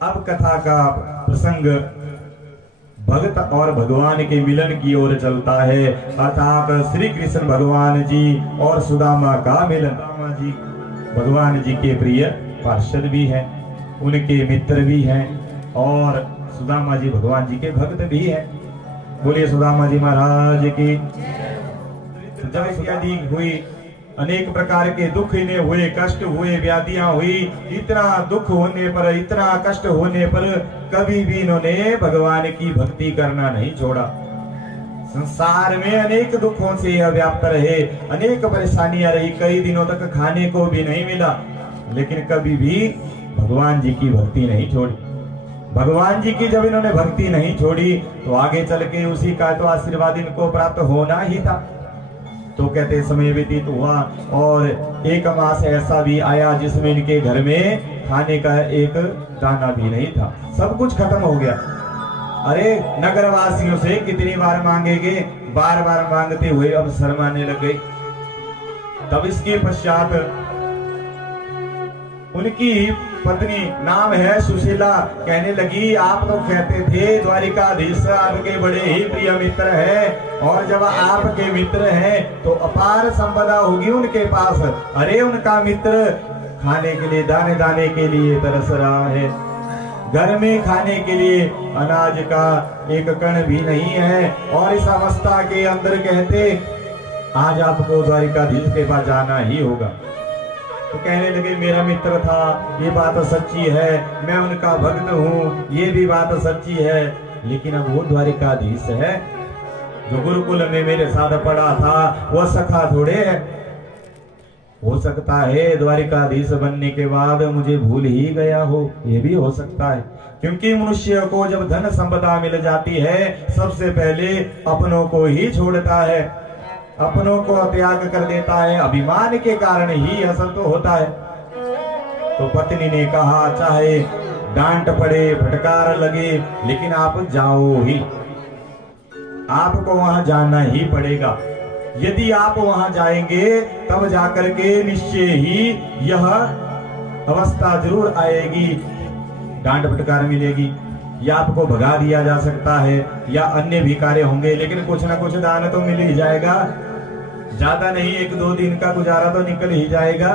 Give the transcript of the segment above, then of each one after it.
अब कथा का प्रसंग भक्त और भगवान के मिलन की ओर चलता है, अर्थात श्री कृष्ण भगवान जी और सुदामा का मिलन। सुदामा जी भगवान जी के प्रिय पार्षद भी हैं, उनके मित्र भी हैं और सुदामा जी भगवान जी के भक्त भी हैं। बोलिए सुदामा जी महाराज की। जब इत्यादि हुई, अनेक प्रकार के दुख इन्हें हुए, कष्ट हुए, व्याधियां हुई, इतना दुख होने पर, इतना कष्ट होने पर कभी भी इन्होंने भगवान की भक्ति करना नहीं छोड़ा। संसार में अनेक दुखों से यह व्याप्त रहे, अनेक परेशानियां रही, कई दिनों तक खाने को भी नहीं मिला, लेकिन कभी भी भगवान जी की भक्ति नहीं छोड़ी। भगवान जी की जब इन्होंने भक्ति नहीं छोड़ी तो आगे चल के उसी का तो आशीर्वाद इनको प्राप्त होना ही था। तो कहते समय व्यतीत हुआ और एक मास ऐसा भी आया जिसमें इनके घर में खाने का एक दाना भी नहीं था, सब कुछ खत्म हो गया। अरे नगरवासियों से कितनी बार मांगेंगे, बार बार मांगते हुए अब शर्माने लग गए। तब इसके पश्चात उनकी पत्नी, नाम है सुशीला, कहने लगी आप तो कहते थे द्वारिकाधीश आपके बड़े ही प्रिय मित्र है, और जब आपके मित्र हैं तो अपार संपदा होगी उनके पास। अरे उनका मित्र खाने के लिए, दाने दाने के लिए तरस रहा है, घर में खाने के लिए अनाज का एक कण भी नहीं है, और इस अवस्था के अंदर कहते आज आपको द्वारिकाधीश के पास जाना ही होगा। तो कहने लगे मेरा मित्र था, ये बात सच्ची है, मैं उनका भक्त हूँ, ये भी बात सच्ची है, लेकिन अब वो द्वारिकाधीश है जो गुरुकुल में मेरे साथ पढ़ा था, वो सखा थोड़े है। हो सकता है द्वारिकाधीश बनने के बाद मुझे भूल ही गया हो, ये भी हो सकता है, क्योंकि मनुष्य को जब धन संपदा मिल जाती है सबसे पहले अपनों को ही छोड़ता है, अपनों को त्याग कर देता है, अभिमान के कारण ही ऐसा तो होता है। तो पत्नी ने कहा चाहे डांट पड़े, फटकार लगे, लेकिन आप जाओ ही, आपको वहां जाना ही पड़ेगा। यदि आप वहां जाएंगे तब जाकर के निश्चय ही यह अवस्था जरूर आएगी, डांट फटकार मिलेगी, या आपको भगा दिया जा सकता है, या अन्य भी कार्य होंगे, लेकिन कुछ ना कुछ दान तो मिल ही जाएगा। ज्यादा नहीं, एक दो दिन का गुजारा तो निकल ही जाएगा।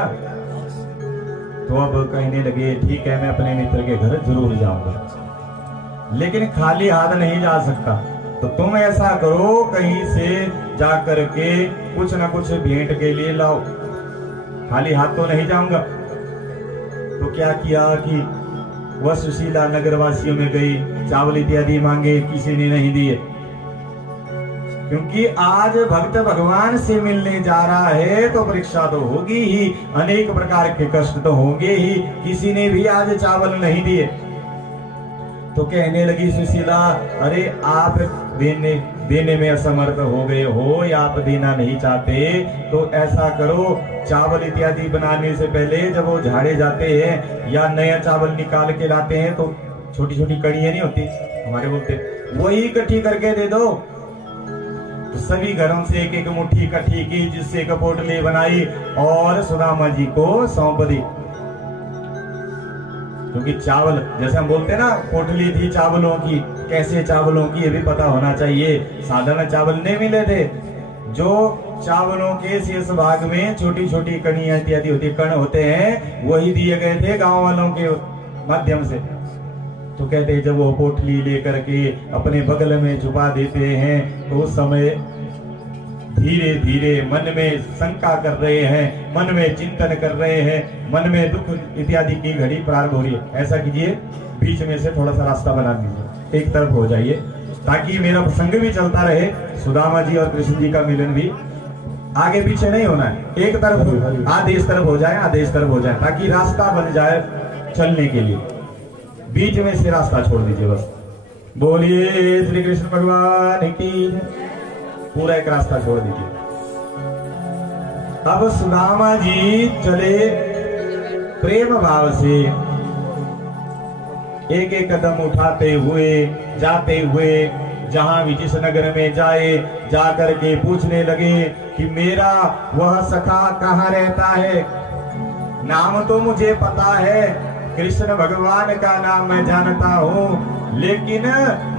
तो अब कहने लगे ठीक है मैं अपने मित्र के घर जरूर जाऊंगा, लेकिन खाली हाथ नहीं जा सकता। तो तुम ऐसा करो कहीं से जाकर के कुछ ना कुछ भेंट के लिए लाओ, खाली हाथ तो नहीं जाऊंगा। तो क्या किया कि वह सुशीला नगरवासियों में गई, चावल इत्यादि मांगे, किसी ने नहीं दिए, क्योंकि आज भक्त भगवान से मिलने जा रहा है तो परीक्षा तो होगी ही, अनेक प्रकार के कष्ट तो होंगे ही, किसी ने भी आज चावल नहीं दिए। तो कहने लगी सुशीला अरे आप देने में असमर्थ हो गए हो, या आप देना नहीं चाहते तो ऐसा करो, चावल इत्यादि बनाने से पहले जब वो झाड़े जाते हैं या नया चावल निकाल के लाते हैं तो छोटी छोटी कड़ियां नहीं होती हमारे बोलते, वही इकट्ठी करके दे दो। तो सभी घरों से एक एक मुट्ठी इकट्ठी की, जिससे एक पोटली बनाई और सुदामा जी को सौंप दी। क्योंकि चावल जैसे हम बोलते हैं ना, पोटली थी चावलों की, कैसे चावलों की ये भी पता होना चाहिए। साधारण चावल नहीं मिले थे, जो चावलों के शेष भाग में छोटी छोटी कणियां इत्यादि होती, कण होते हैं, वही दिए गए थे गांव वालों के माध्यम से। तो कहते जब वो पोटली लेकर के अपने बगल में छुपा देते हैं तो उस समय धीरे धीरे मन में शंका कर रहे हैं, मन में चिंतन कर रहे हैं, मन में दुख इत्यादि की घड़ी प्रारंभ हो रही है। ऐसा कीजिए बीच में से थोड़ा सा रास्ता बना दीजिए, एक तरफ हो जाइए, ताकि मेरा प्रसंग भी चलता रहे, सुदामा जी और कृष्ण जी का मिलन भी आगे पीछे नहीं होना है, एक तरफ आधे इस तरफ हो जाए, आधे इस तरफ हो जाए, ताकि रास्ता बन जाए चलने के लिए। बीच में से रास्ता छोड़ दीजिए बस। बोलिए श्री कृष्ण भगवान की, पूरा एक रास्ता छोड़ दीजिए। अब सुदामा जी चले प्रेम भाव से, एक एक कदम उठाते हुए जाते हुए, जहां भी जिस नगर में जाए जाकर के पूछने लगे कि मेरा वह सखा कहाँ रहता है, नाम तो मुझे पता है कृष्ण भगवान का नाम मैं जानता हूँ, लेकिन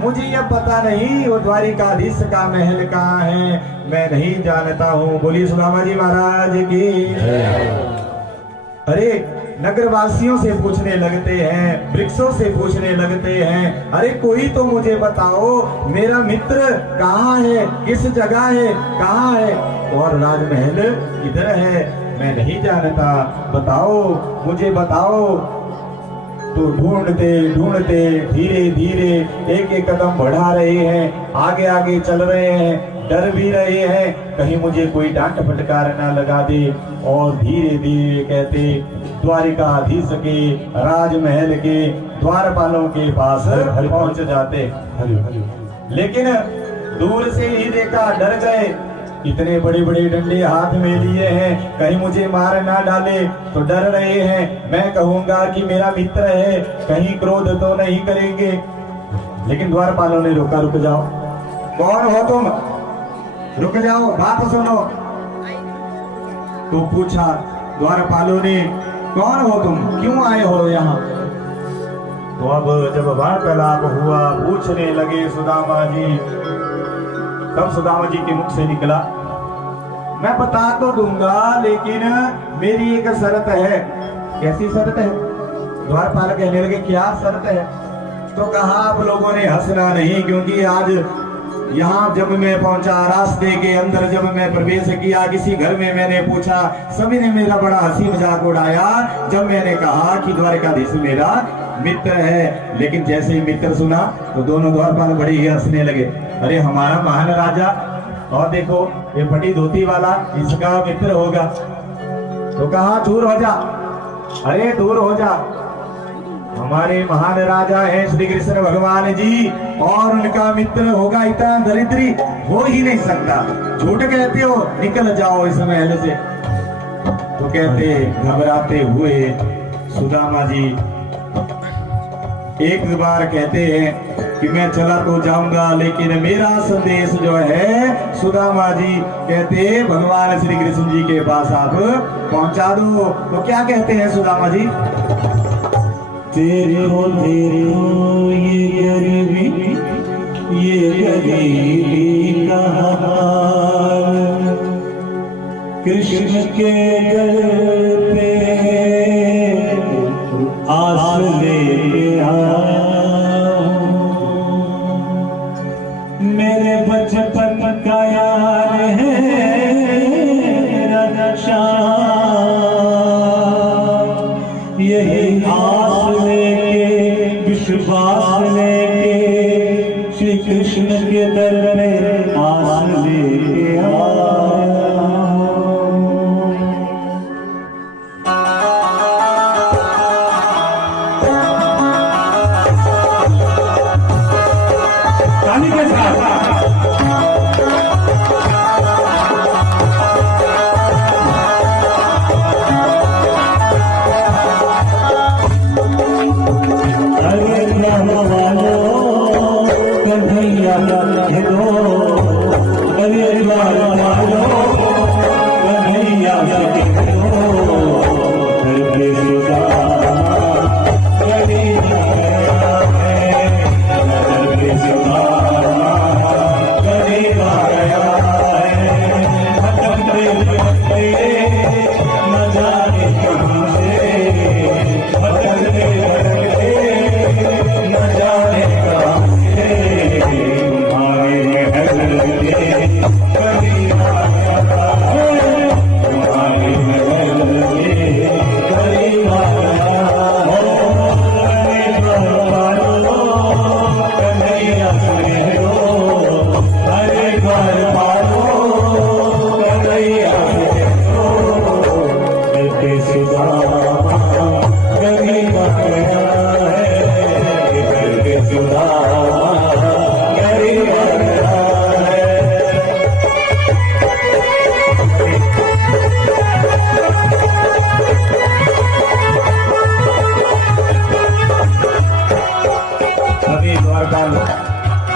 मुझे यह पता नहीं वो द्वारिकाधीश का महल कहाँ है, मैं नहीं जानता हूँ। बोलिए सुदामा जी महाराज की। अरे नगरवासियों से पूछने लगते हैं, वृक्षों से पूछने लगते हैं, अरे कोई तो मुझे बताओ मेरा मित्र कहाँ है, किस जगह है, कहाँ है, और राजमहल किधर है, मैं नहीं जानता, बताओ मुझे बताओ। तो ढूंढते ढूंढते धीरे धीरे एक एक कदम बढ़ा रहे हैं, आगे आगे चल रहे हैं, डर भी रहे हैं कहीं मुझे कोई डांट फटकार ना लगा दे, और धीरे धीरे कहते द्वारिकाधीश के राजमहल के द्वारपालों के पास पहुंच जाते। लेकिन दूर से ही देखा, डर गए, इतने बड़े बड़े डंडे हाथ में लिए हैं, कहीं मुझे मार ना डाले, तो डर रहे हैं। मैं कहूंगा कि मेरा मित्र है, कहीं क्रोध तो नहीं करेंगे। लेकिन द्वारपालों ने रोका, रुक जाओ, कौन हो तुम, रुक जाओ, बात सुनो। तो पूछा द्वारपालों ने, कौन हो तुम, क्यों आए हो यहाँ। तो अब जब वार्तालाप हुआ, पूछने लगे सुदामा जी, तब सुदामा जी के मुख से निकला, मैं बता तो दूंगा लेकिन मेरी एक शर्त है। कैसी शर्त है। द्वारपाल कहने लगे, क्या शर्त है। तो कहा, आप लोगों ने हंसना नहीं, क्योंकि आज यहाँ जब मैं पहुंचा, रास्ते के अंदर जब मैं प्रवेश किया, किसी घर में मैंने पूछा, सभी ने मेरा बड़ा हंसी मजाक उड़ाया जब मैंने कहा कि द्वारकाधीश मेरा मित्र है। लेकिन जैसे ही मित्र सुना तो दोनों द्वारपाल बड़े ही हंसने लगे, अरे हमारा महान राजा, और देखो ये फटी धोती वाला इसका मित्र होगा। तो कहा, दूर हो जा, अरे दूर हो जा, हमारे महान राजा हैं श्री कृष्ण भगवान जी, और उनका मित्र होगा इतना दरिद्री हो ही नहीं सकता, झूठ कहते हो, निकल जाओ इस महल से। तो कहते घबराते हुए सुदामा जी एक बार कहते हैं कि मैं चला तो जाऊंगा, लेकिन मेरा संदेश जो है सुदामा जी कहते भगवान श्री कृष्ण जी के पास आप पहुंचा दो। तो क्या कहते हैं सुदामा जी, तेरे हो ये गरीबी का हाल, कृष्ण के दर पे आस ले आया, मेरे बचपन का यार है रक्षा, यही आस लेके विश्वास लेके श्री कृष्ण के दर में आस लेके आया।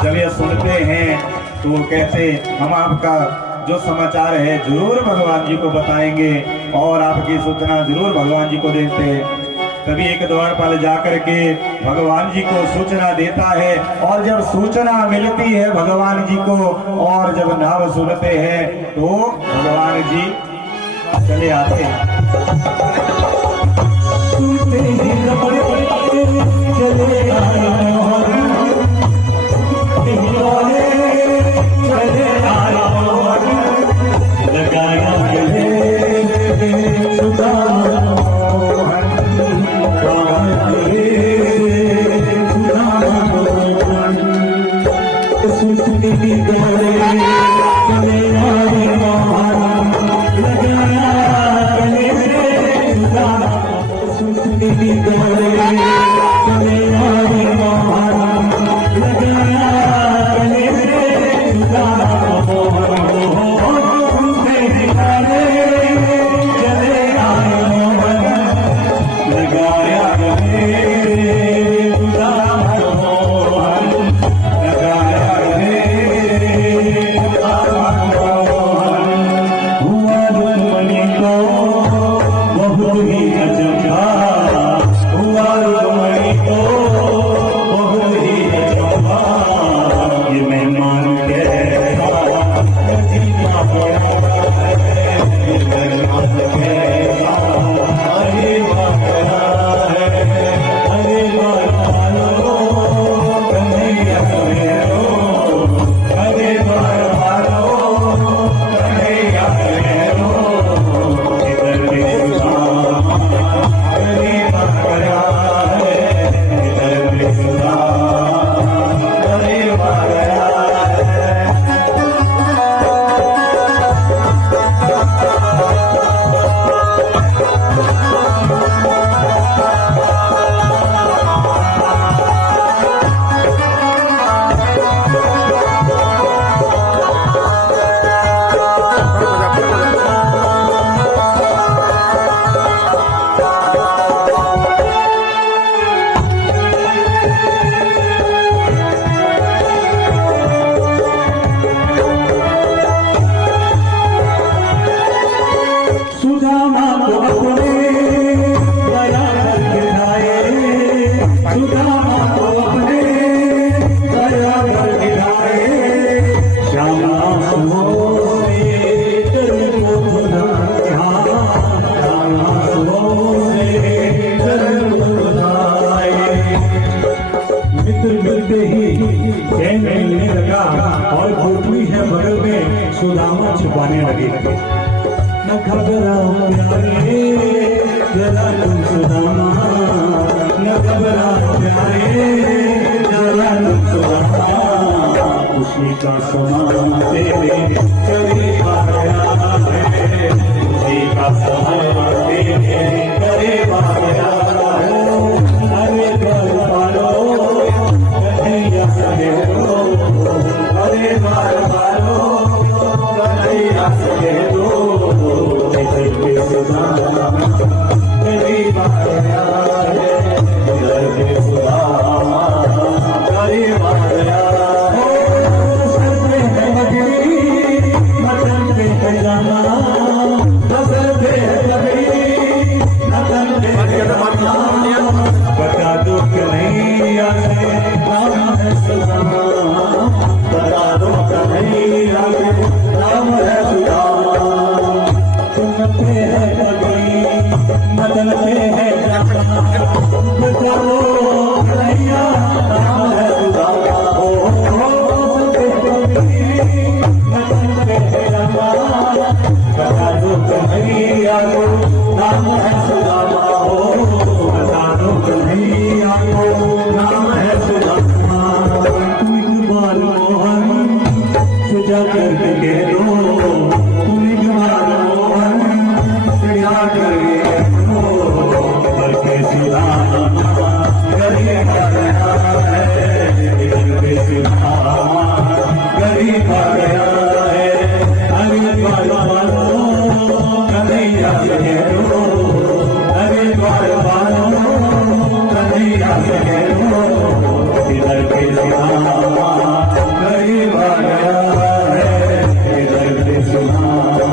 जब ये सुनते हैं तो वो कहते हम आपका जो समाचार है जरूर भगवान जी को बताएंगे और आपकी सूचना जरूर भगवान जी को देते हैं। तभी एक द्वारपाल जाकर के भगवान जी को सूचना देता है। और जब सूचना मिलती है भगवान जी को और जब नाम सुनते हैं तो भगवान जी चले आते हैं। सुनते ही चले सुदामा छुपाने लगे। न घबराओ प्यारे जरा तुम सुदामा, न घबराओ प्यारे जरा तुम सुदामा, खुशी का समा तेरे करीब आ गया है, खुशी का समा तेरे करीब आ गया है। अरे घर वालो कन्हैया सगे हो, अरे घर वालो कन्हैया सगे हो, करीब आ गया है, घर के सुदामा करीब आ गया है। फसल पे है मगरी मटन पे है जाना, फसल पे है मगरी मटन पे है जाना, बता दो कन्हैया से नाम है सुदामा, बता दो कन्हैया से नाम है सुदामा। तुम पे है मगरी मटन पे है जाना, बता दो कन्हैया नाम है सुदामा। बता दो कन्हैया को नाम है सुदामा, हो बता दो कन्हैया को नाम है सुदामा। तुम इकबाल मोहन सुजा करके कह दो, तुम इकबाल मोहन सुजा करके दो, करके सुदामा गरीब आ गया है, करके सुदामा गरीब आ गया है। अरे बालो कन्हैया सगे हो, अरे बालो कन्हैया सगे हो, इधर के सुदामा गरीब आ गया है, इधर के सुदामा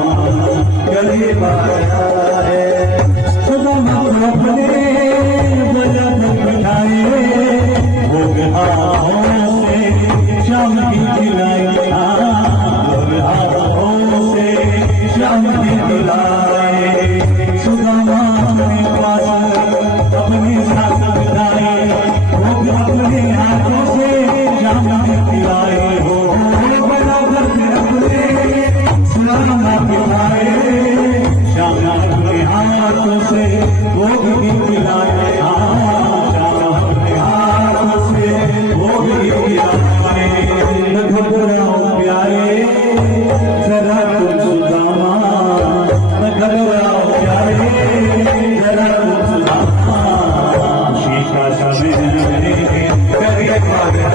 गरीब आ गया है। सुदामा अपने हाथ से भोग गिराए, हाथ से भोग गिराए, न घबराओ प्यारे जरा तुम सुदामा, न घबराओ प्यारे जरा तुम सुदामा, शीशा समय करे मारा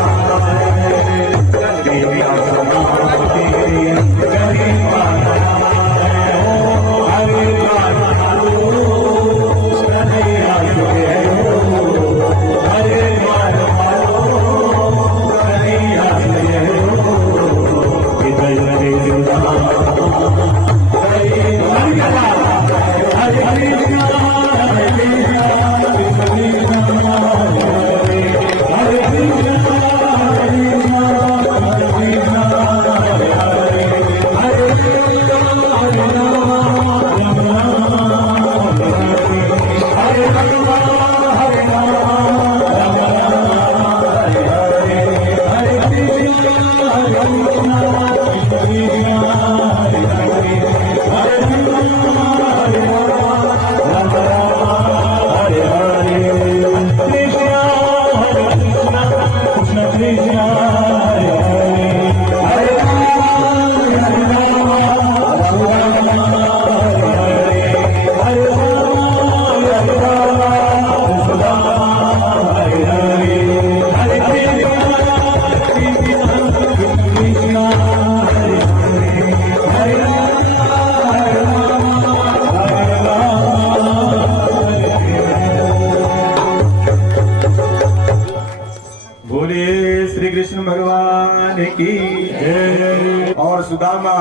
और सुदामा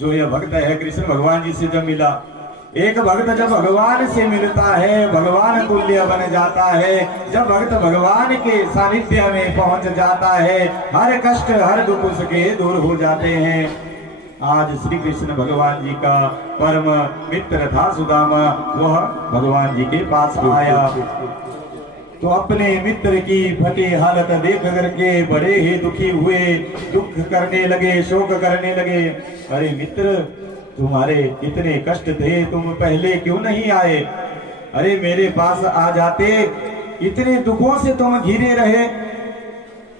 जो यह भक्त है कृष्ण भगवान जी से जब मिला, एक भक्त जब भगवान से मिलता है भगवान तुल्य बन जाता है। जब भक्त भगवान के सानिध्य में पहुंच जाता है हर कष्ट हर दुख उसके दूर हो जाते हैं। आज श्री कृष्ण भगवान जी का परम मित्र था सुदामा, वह भगवान जी के पास आया तो अपने मित्र की फटी हालत देख करके बड़े ही दुखी हुए, दुख करने लगे, शोक करने लगे। अरे मित्र, तुम्हारे इतने कष्ट थे, तुम पहले क्यों नहीं आए? अरे मेरे पास आ जाते, इतने दुखों से तुम घिरे रहे।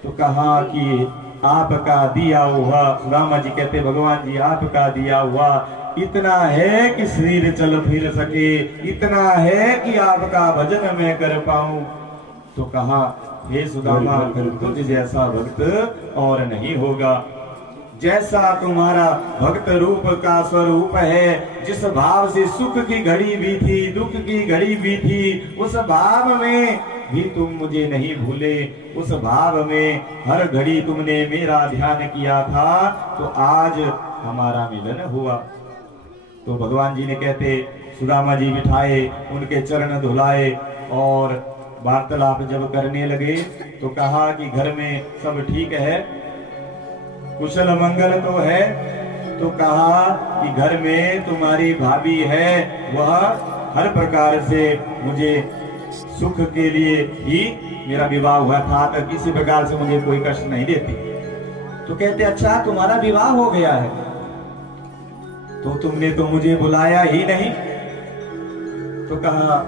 तो कहा कि आपका दिया हुआ, रामा जी कहते भगवान जी आपका दिया हुआ इतना है कि शरीर चल फिर सके, इतना है कि आपका भजन मैं कर पाऊं। तो कहा हे सुदामा, तुझ जैसा भक्त और नहीं होगा। जैसा तुम्हारा भक्त रूप का स्वरूप है, जिस भाव से सुख की घड़ी भी थी, दुख की घड़ी भी थी, उस भाव में भी तुम मुझे नहीं भूले, उस भाव में हर घड़ी तुमने मेरा ध्यान किया था, तो आज हमारा मिलन हुआ। तो भगवान जी ने कहते सुदामा जी बिठाए, उनके चरण धुलाए और वार्तालाप जब करने लगे तो कहा कि घर में सब ठीक है, कुशल मंगल तो है। तो कहा कि घर में तुम्हारी भाभी है, वह हर प्रकार से मुझे सुख के लिए ही मेरा विवाह हुआ था, तो किसी प्रकार से मुझे कोई कष्ट नहीं देती। तो कहते अच्छा तुम्हारा विवाह हो गया है, तो तुमने तो मुझे बुलाया ही नहीं। तो कहा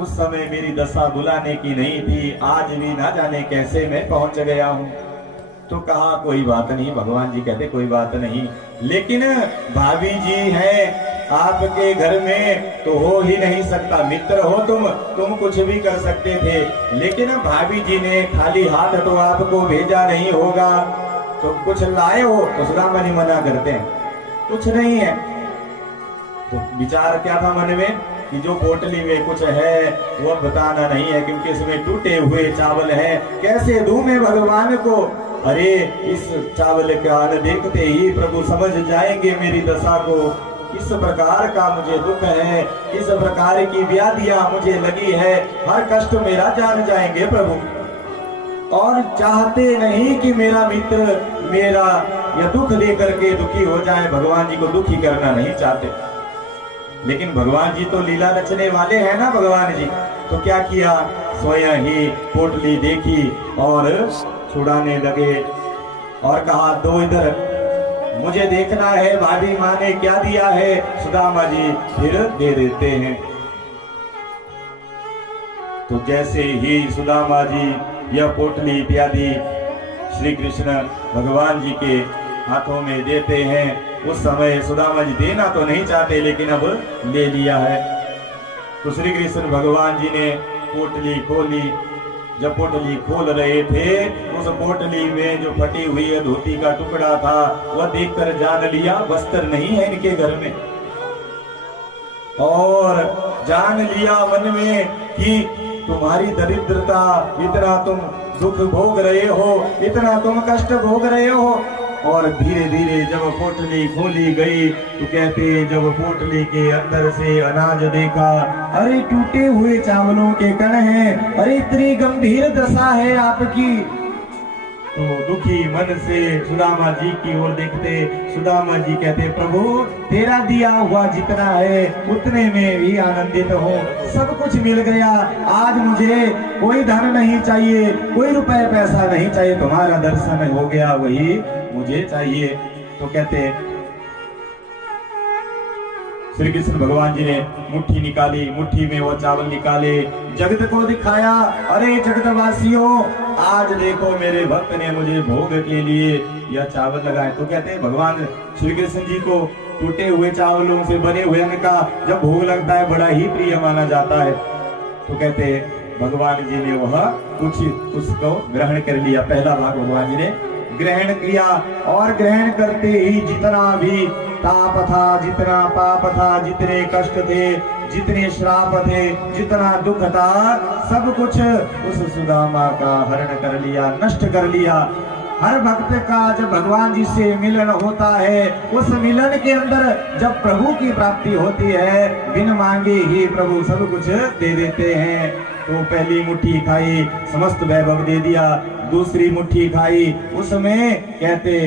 उस समय मेरी दशा बुलाने की नहीं थी, आज भी ना जाने कैसे मैं पहुंच गया हूं। तो कहा कोई बात नहीं, भगवान जी कहते कोई बात नहीं, लेकिन भाभी जी है आपके घर में तो हो ही नहीं सकता। मित्र हो तुम कुछ भी कर सकते थे, लेकिन भाभी जी ने खाली हाथ तो आपको भेजा नहीं होगा। तो कुछ लाए हो? तो सुदामा जी मना करते हैं कुछ नहीं है। तो विचार क्या था मन में कि जो पोटली में कुछ है वो बताना नहीं है, क्योंकि इसमें टूटे हुए चावल है, कैसे दूं मैं भगवान को। अरे इस चावल का देखते ही प्रभु समझ जाएंगे मेरी दशा को, किस प्रकार का मुझे दुख है, किस प्रकार की व्याधियां मुझे लगी है, हर कष्ट मेरा जान जाएंगे प्रभु। और चाहते नहीं कि मेरा मित्र मेरा यह दुख लेकर के दुखी हो जाए, भगवान जी को दुखी करना नहीं चाहते। लेकिन भगवान जी तो लीला रचने वाले हैं ना भगवान जी। तो क्या किया, स्वयं ही पोटली देखी और छुड़ाने लगे और कहा दो इधर, मुझे देखना है भाभी माँ ने क्या दिया है। सुदामा जी फिर दे देते हैं। तो जैसे ही सुदामा जी यह पोटली इत्यादि श्री कृष्ण भगवान जी के हाथों में देते हैं, उस समय सुदामा जी देना तो नहीं चाहते लेकिन अब ले लिया है। तो श्री कृष्ण भगवान जी ने पोटली खोली। जब पोटली खोल रहे थे उस पोटली में जो फटी हुई धोती का टुकड़ा था वह देखकर जान लिया वस्त्र नहीं है इनके घर में, और जान लिया मन में कि तुम्हारी दरिद्रता, इतना तुम दुख भोग रहे हो, इतना तुम कष्ट भोग रहे हो। और धीरे धीरे जब पोटली खोली गई तो कहते जब पोटली के अंदर से अनाज देखा, अरे टूटे हुए चावलों के कण हैं, अरे इतनी गंभीर दशा है आपकी। तो दुखी मन से सुदामा जी की ओर देखते, सुदामा जी कहते प्रभु तेरा दिया हुआ जितना है उतने में भी आनंदित हो, सब कुछ मिल गया, आज मुझे कोई धन नहीं चाहिए, कोई रुपए पैसा नहीं चाहिए, तुम्हारा दर्शन हो गया वही मुझे चाहिए। तो कहते श्री कृष्ण भगवान जी ने मुट्ठी निकाली, मुट्ठी में वो चावल निकाले, जगत को दिखाया, अरे जगतवासियों आज देखो मेरे भक्त ने मुझे भोग के लिए यह चावल लगाए। तो कहते हैं भगवान श्री कृष्ण जी को टूटे हुए चावलों से बने हुए अन्न का जब भोग लगता है बड़ा ही प्रिय माना जाता है। तो कहते हैं भगवान जी ने वह कुछ उसको ग्रहण कर लिया, पहला भाग भगवान जी ने ग्रहण किया, और ग्रहण करते ही जितना भी ताप था, जितना पाप था, जितने कष्ट थे, जितने श्राप थे, जितना दुख था, सब कुछ उस सुदामा का हरण कर लिया, नष्ट कर लिया। हर भक्त का जब भगवान जी से मिलन होता है, उस मिलन के अंदर जब प्रभु की प्राप्ति होती है, बिन मांगे ही प्रभु सब कुछ दे देते हैं। तो पहली मुट्ठी खाई, समस्त वैभव दे दिया, दूसरी मुट्ठी खाई, उसमें कहते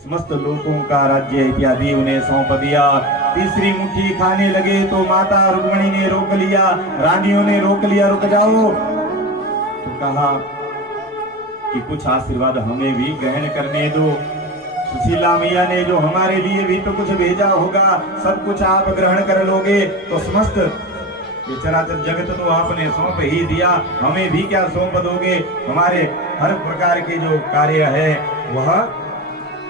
समस्त लोगों का राज्य इत्यादि उन्हें सौंप दिया। तीसरी मुट्ठी खाने लगे तो माता रुक्मिणी ने रोक लिया, रानियों ने रोक लिया, रुक जाओ। तो कहा कि कुछ आशीर्वाद हमें भी ग्रहण करने दो, सुशीला मैया ने जो हमारे लिए भी तो कुछ भेजा होगा, सब कुछ आप ग्रहण कर लोगे तो समस्त चराचर जगत तो आपने सौंप ही दिया, हमें भी क्या सौंप दोगे? हमारे हर प्रकार के जो कार्य है वह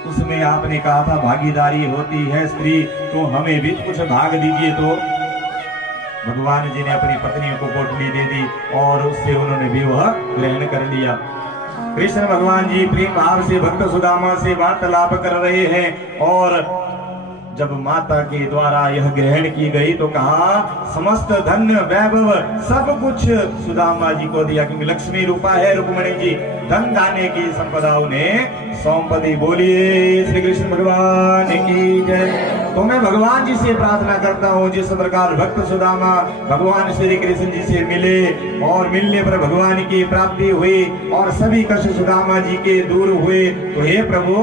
उसमें आपने कहा था भागीदारी होती है स्त्री, तो हमें भी कुछ भाग दीजिए। तो भगवान जी ने अपनी पत्नी को पोटली दे दी और उससे उन्होंने भी वह ग्रहण कर लिया। कृष्ण भगवान जी प्रेम भाव से भक्त सुदामा से वार्तालाप कर रहे हैं, और जब माता के द्वारा यह ग्रहण की गई तो कहा समस्त धन वैभव सब कुछ सुदामा जी को दिया, क्योंकि लक्ष्मी रूपा है रुक्मिणी जी, धन दाने की संपदा उन्हें सौंप दी। बोलिए श्री कृष्ण भगवान की जय। तो मैं भगवान जी से प्रार्थना करता हूँ जिस प्रकार भक्त सुदामा भगवान श्री कृष्ण जी से मिले और मिलने पर भगवान की प्राप्ति हुई और सभी कष्ट सुदामा जी के दूर हुए, तो हे प्रभु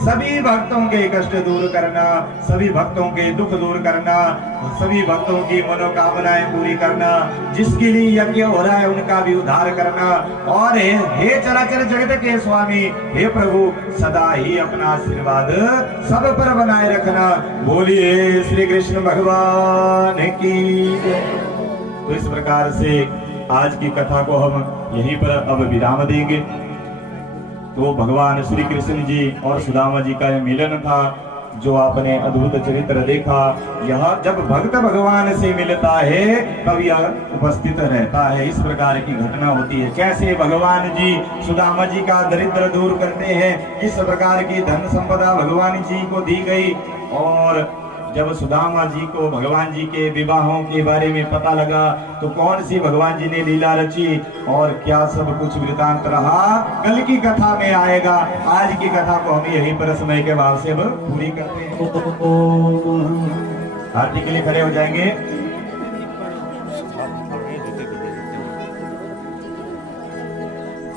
सभी भक्तों के कष्ट दूर करना, सभी भक्तों के दुख दूर करना, सभी भक्तों की मनोकामनाएं पूरी करना, जिसके लिए यज्ञ हो रहा है उनका भी उद्धार करना, और हे चराचर जगत के स्वामी हे प्रभु सदा ही अपना आशीर्वाद सब पर बनाए रखना। बोलिए श्री कृष्ण भगवान की। तो इस प्रकार से आज की कथा को हम यहीं पर अब विराम देंगे। तो भगवान श्री कृष्ण जी और सुदामा जी का यह मिलन था, जो आपने अद्भुत चरित्र देखा। यह जब भक्त भगवान से मिलता है तब यह उपस्थित रहता है, इस प्रकार की घटना होती है। कैसे भगवान जी सुदामा जी का दरिद्र दूर करते हैं, किस प्रकार की धन संपदा भगवान जी को दी गई, और जब सुदामा जी को भगवान जी के विवाहों के बारे में पता लगा तो कौन सी भगवान जी ने लीला रची और क्या सब कुछ वृतांत रहा, कल की कथा में आएगा। आज की कथा को हम यहीं पर समय के भाव से पूरी करते हैं। आरती के लिए खड़े हो जाएंगे।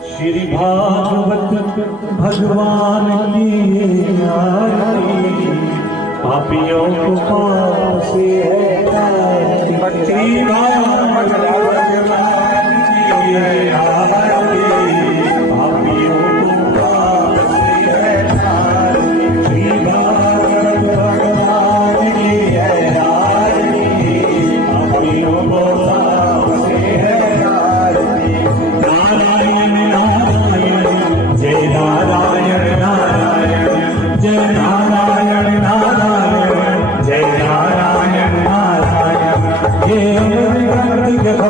श्री भागवत भगवान की आरती, पापियों को पाप से है श्री भागवत भगवान की आरती, पापियों को पाप से है श्री भागवत भगवान की आरती, पापियों को पाप से है।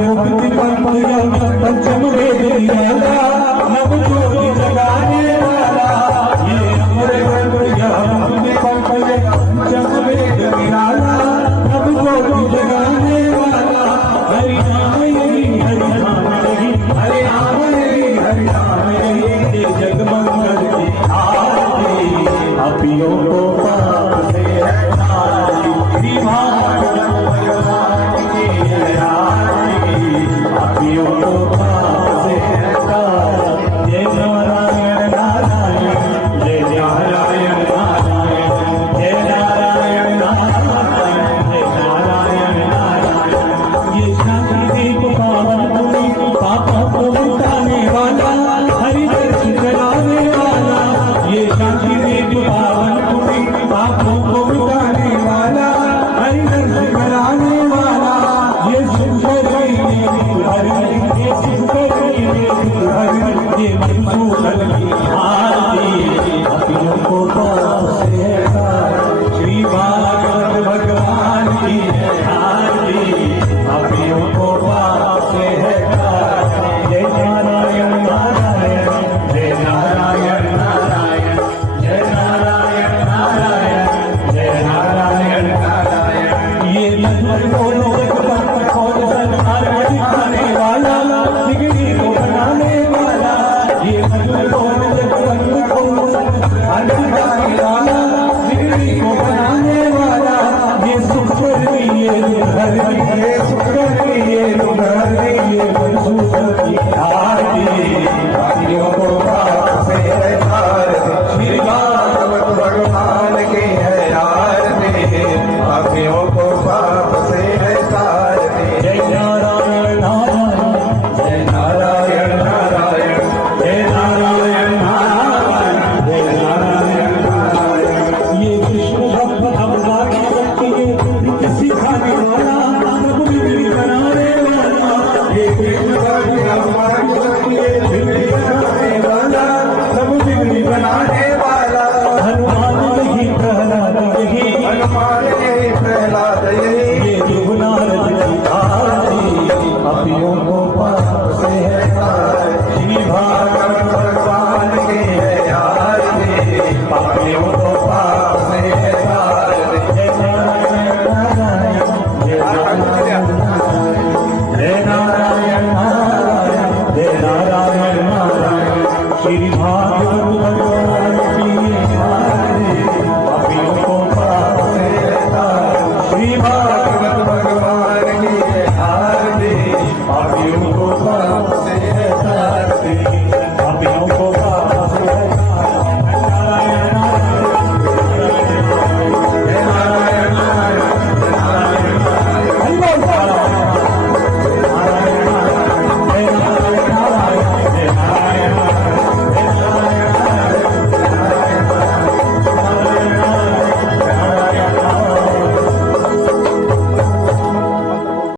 मुक्ति पंचम वेद निराला नव ज्योति जगाने वाला ये अमर मुक्ति पंचम वेद निराला नव ज्योति जगाने वाला हरि नाम हरि नाम हरि नाम हरि नाम जगमंगल की आरती अपियों को पाप से हटाई अपियों को पाप से हटाई जय नारायण नारायण जय नारायण नारायण जय नारायण नारायण जय नारायण नारायण ये शांति दीप पावन पुनि पापों को मिटाने वाला हरि दर्श कराने वाला ये शांति दीप पावन पुनि पापों को मिटाने वाला हरि दर्श कराने वाला ये सुंदर हरि ये सुंदर हरि ये मंसूर